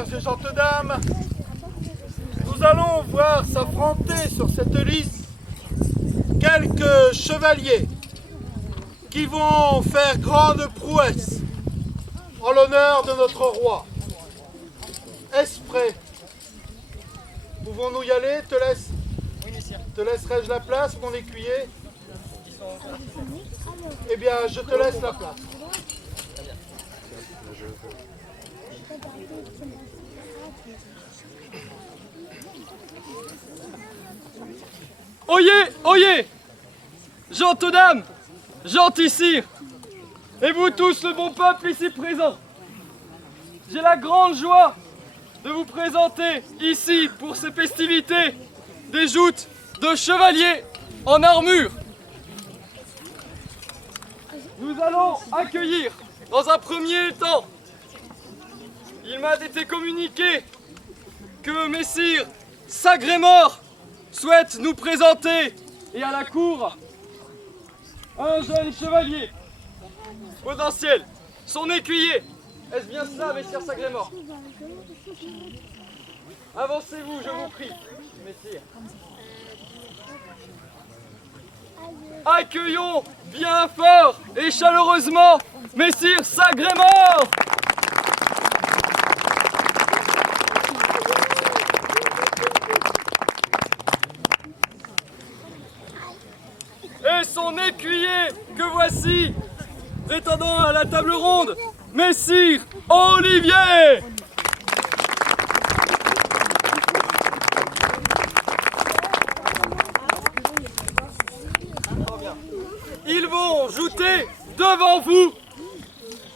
messieurs et gentes dames, nous allons voir s'affronter sur cette liste quelques chevaliers qui vont faire grande prouesse en l'honneur de notre roi. Est-ce prêt? Pouvons-nous y aller? Te laisserai-je la place, mon écuyer? Eh bien, je te laisse la place. Oyez, oyez, gentes dames, gentils sires, et vous tous le bon peuple ici présent, j'ai la grande joie de vous présenter ici pour ces festivités des joutes de chevaliers en armure. Nous allons accueillir dans un premier temps, il m'a été communiqué que messire Sagrémor souhaite nous présenter, et à la cour, un jeune chevalier potentiel, son écuyer. Est-ce bien cela, messire Sagrémor? Avancez-vous, je vous prie, messire. Accueillons bien fort et chaleureusement messire Sagrémor. Et son écuyer que voici, prétendant à la table ronde, messire Olivier. Ils vont jouter devant vous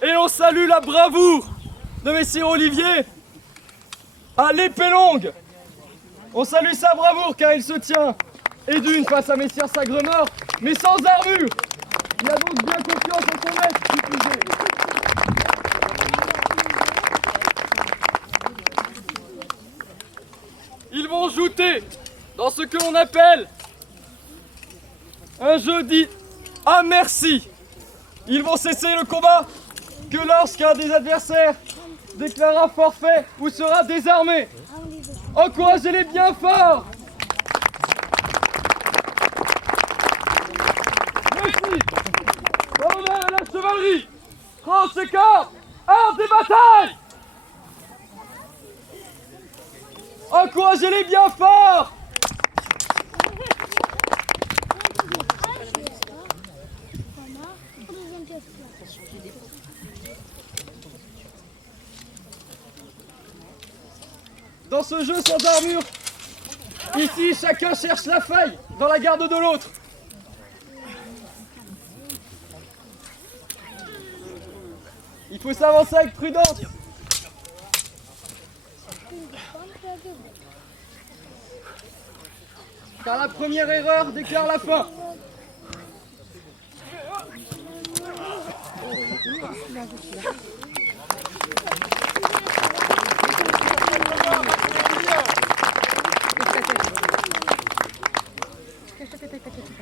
et on salue la bravoure de messire Olivier à l'épée longue. On salue sa bravoure car il se tient et d'une face à messire Sagrémor, mais sans armure. Il a donc bien confiance en son maître, qui plus est. Ils vont jouter dans ce que l'on appelle un jeu dit à merci. Ils vont cesser le combat que lorsqu'un des adversaires déclarera forfait ou sera désarmé. Encouragez-les bien fort. Merci. Honneur à la chevalerie. Tranche et corps, art des batailles. Encouragez-les bien fort. Dans ce jeu sans armure, ici chacun cherche la faille dans la garde de l'autre. Il faut s'avancer avec prudence. Car la première erreur déclare la fin.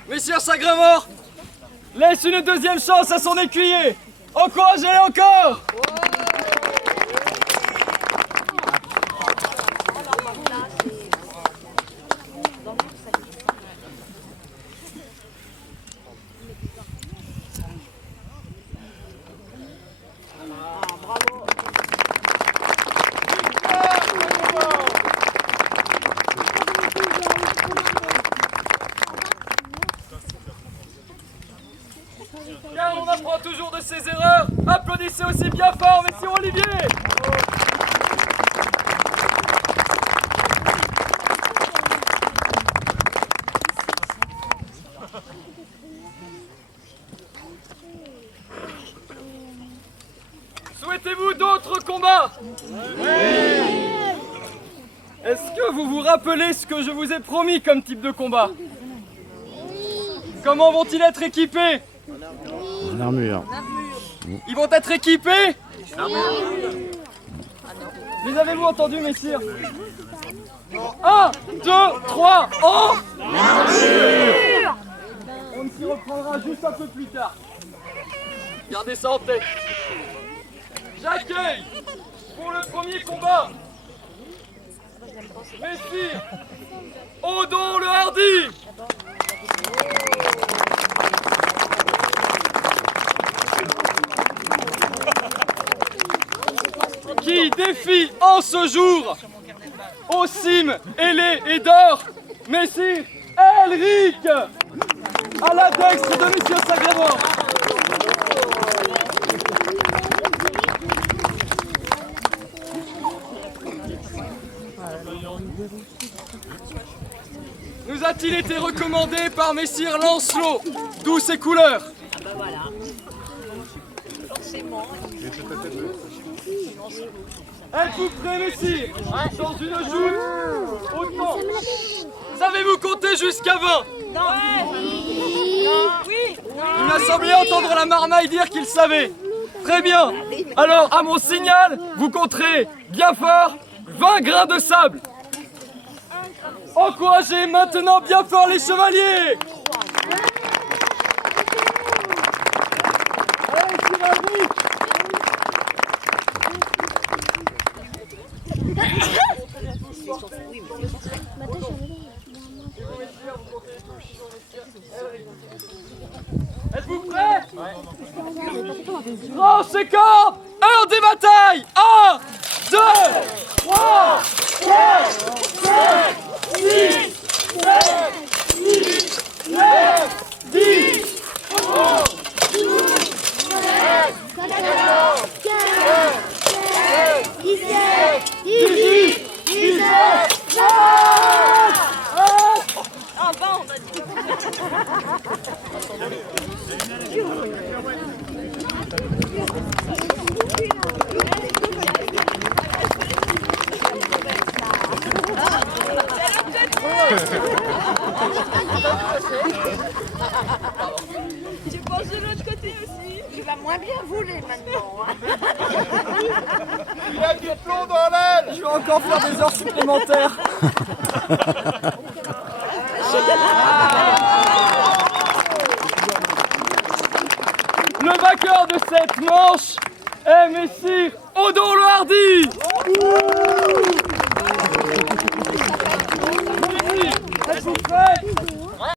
Messire Sagrémor laisse une deuxième chance à son écuyer. Encouragez-les encore. Car on apprend toujours de ses erreurs. Applaudissez aussi bien fort, messire Olivier. Souhaitez-vous d'autres combats? Oui. Est-ce que vous vous rappelez ce que je vous ai promis comme type de combat? Comment vont-ils être équipés? En armure. Ils vont être équipés? Les avez-vous entendus, messieurs? 1, 2, 3, en armure! On s'y reprendra juste un peu plus tard. Gardez ça en tête. J'accueille pour le premier combat Messire Odon le Hardi. Qui défie en ce jour, aux cimes ailées et d'or, Messire Elric, à la dextre de Monsieur Sagrémort. Nous a-t-il été recommandé par Messire Lancelot, d'où ces couleurs? Êtes-vous prêts, messire? Dans une joute, autant. Savez-vous compter jusqu'à 20? Non. Oui. Il m'a semblé entendre la marmaille dire qu'il savait. Très bien. Alors, à mon signal, vous compterez bien fort 20 grains de sable. Encouragez maintenant bien fort les chevaliers. Allez, c'est à vous. Êtes-vous prêts? Tranche et corps, heure des batailles. 1, 2, 3, 4, 5, 6, 7, 8, 9, 10, 11, 12, 13, 14, 15, 16, 17, 18, 19, 20. Ah bon, on a dit. Tu penses de l'autre côté aussi? Il va moins bien voler maintenant. Il a du plomb dans l'aile. Je vais encore faire des heures supplémentaires. Le vainqueur de cette manche est Messire Odon le Hardi. Êtes-vous prêts?